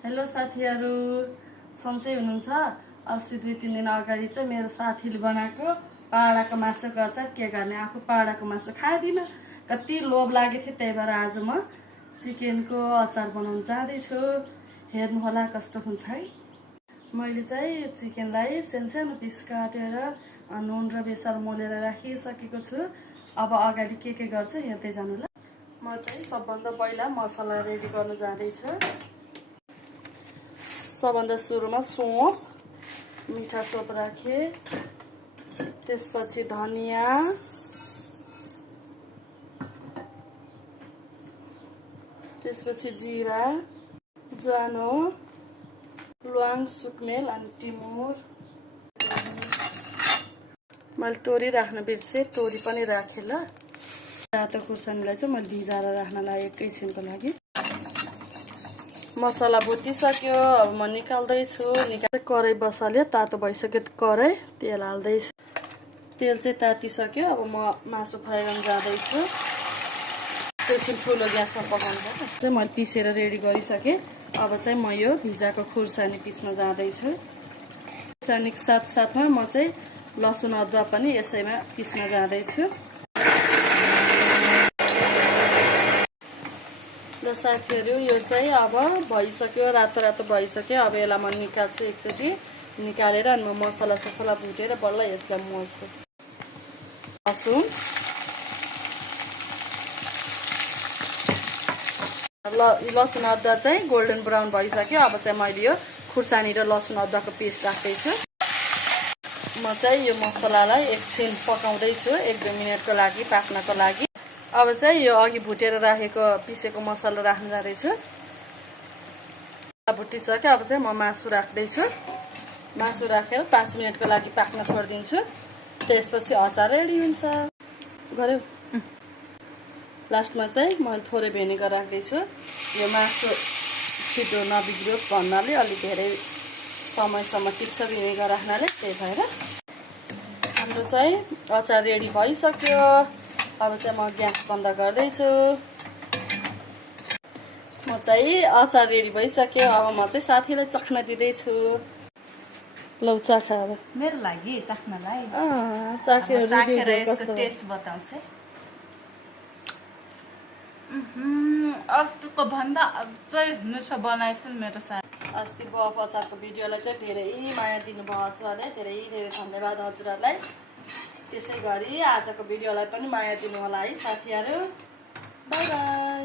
Hello साथीहरु, सन्चै हुनुहुन्छ? अस्ति 2-3 दिन अगाडि चाहिँ मेरो साथीले बनाएको पाडाको मासुको अचार के गर्ने, आफू पाडाको मासु खादिन, कति लोभ लागेको थियो। त्यही भएर आज म चिकनको अचार बनाउन जाँदैछु। हेर्नु होला कस्तो हुन्छ है। मैले चाहिँ चिकनलाई सानो पिस काटेर नुन र बेसार मोलेर राखिसकेको छु। अब अगाडि के गर्छु हेर्दै जानु ल। म चाहिँ सबभन्दा पहिला मसला रेडी गर्न जाँदैछु। सबभन्दा सुरुमा सौंफ, मीठा सोप राखे, त्यसपछि धनिया, त्यसपछि जिरा, ज्वानो, ल्वाङ, सुक्मेल अनि टिमुर। मैले तोरी राख्न बिर्सेँ, तोरी पनि राखेँ ल। रातो खुर्सानीलाई चाहिँ मैले भिजाएर राख्नलाई एकैछिनको लागि। मसला भुटिसक्यो, अब म निकाल्दैछु। कराई बसाल्यो, तातो भइसक्यो कराई, तेल हाल्दैछु। तेल चाहिँ तातिसक्यो, अब म मासु फ्राई गर्न जाँदैछु। एकछिन ठुलो ग्यासमा पकाउनु पर्छ। चाहिँ मैले पिसेर रेडी गरिसकेँ। अब चाहिँ म यो भिजाको खुर्सानी पिस्न जाँदैछु। खुर्सानीको साथसाथमा म चाहिँ लसुन अदुवा पनि यसैमा पिस्न जाँदैछु। र साथीहरु, यो चाहिँ अब भइसक्यो, रातो भइसक्यो। अब यसलाई म निकाल्छु एकचोटि। निकालेर अनि म मसला भुटेर बल्ल यसलाई मोल्छु। लसुन अदुवा चाहिँ गोल्डन ब्राउन भइसक्यो। अब चाहिँ मैले यो खुर्सानी र लसुन अदुवाको पेस्ट राख्दैछु। म चाहिँ यो मसलालाई एकछिन पकाउँदैछु, 1-2 मिनेटको लागि पाक्नको लागि। अब चाहिँ यो अघि भुटेर राखेको पिसेको मसला राख्न जाँदैछु। भुटिसक्यो। अब चाहिँ म मासु राख्दैछु। मासु राखेर 5 मिनेटको लागि पाक्न छोडिदिन्छु। त्यसपछि अचार रेडी हुन्छ। गऱ्यो। लास्टमा चाहिँ म थोरै भेनिगर राख्दैछु। यो मासु छिटो नबिग्रियोस् भन्नाले अलि धेरै समयसम्म टिक्छ भेनिगर राख्नाले। त्यही भएर हाम्रो चाहिँ अचार रेडी भइसक्यो। अब चाहिँ म ग्यास बन्द गर्दैछु। म चाहिँ अचार रेडी भइसक्यो। अब म चाहिँ साथीलाई चख्न दिँदैछु। लौ चाख अब। मेरो लागि चाख्नलाई चाखेर यसको टेस्ट बताउँछु। अस्तिको भन्दा चाहिँ मिठो बनाएछु मेरो साथी। अस्ति बफ अचारको भिडियोलाई चाहिँ धेरै माया दिनुभयो हजुरहरूले। धेरै धन्यवाद हजुरहरूलाई। त्यसै गरी आजको भिडियोलाई पनि माया दिनु होला है साथीहरु। Bye bye.